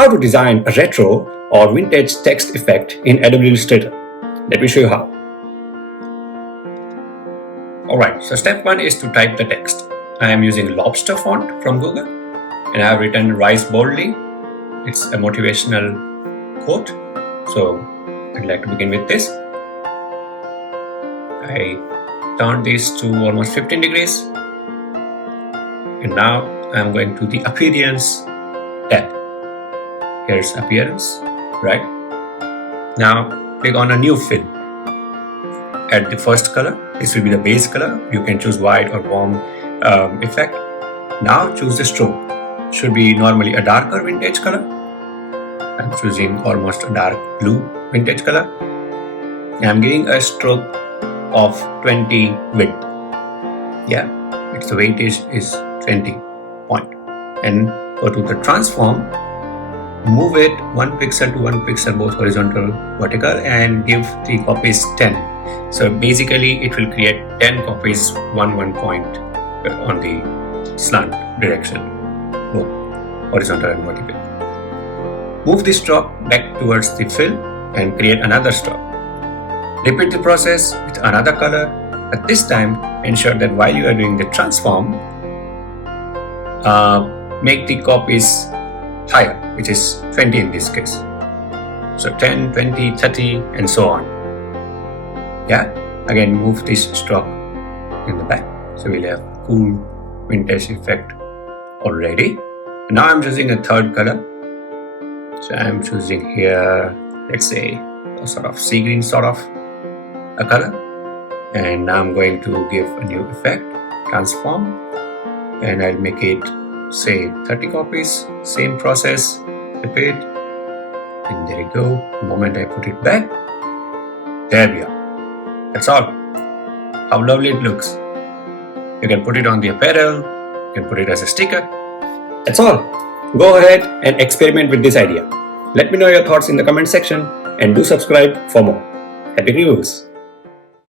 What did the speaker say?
how to design a retro or vintage text effect in Adobe Illustrator. Let me show you how. Alright, so step 1 is to type the text. I am using Lobster font from Google and I have written "Rise Boldly." It's a motivational quote. So I'd like to begin with this. I turn this to almost 15 degrees. And now I'm going to the Appearance tab. Here's Appearance, right? Now click on a new fill. Add the first color. This will be the base color. You can choose white or warm effect. Now choose the stroke. Should be normally a darker vintage color. I'm choosing almost a dark blue vintage color. I'm giving a stroke of 20 width. Yeah, it's the weightage is 20 point. And go to the transform. Move it 1 pixel to 1 pixel, both horizontal, vertical, and give the copies 10. So basically it will create 10 copies, one point on the slant direction, both horizontal and vertical. Move the stroke back towards the fill and create another stroke. Repeat the process with another color, but this time ensure that while you are doing the transform, make the copies higher, which is 20 in this case. So 10, 20, 30 and so on. Yeah, again move this stroke in the back. So we'll have cool vintage effect already. Now I'm choosing a third color. So I'm choosing here, let's say a sort of sea green sort of a color. And now I'm going to give a new effect, transform, and I'll make it say 30 copies, same process, repeat, and there you go. The moment I put it back, there we are. That's all. How lovely it looks. You can put it on the apparel, you can put it as a sticker. That's all. Go ahead and experiment with this idea. Let me know your thoughts in the comment section and do subscribe for more. Happy reviews.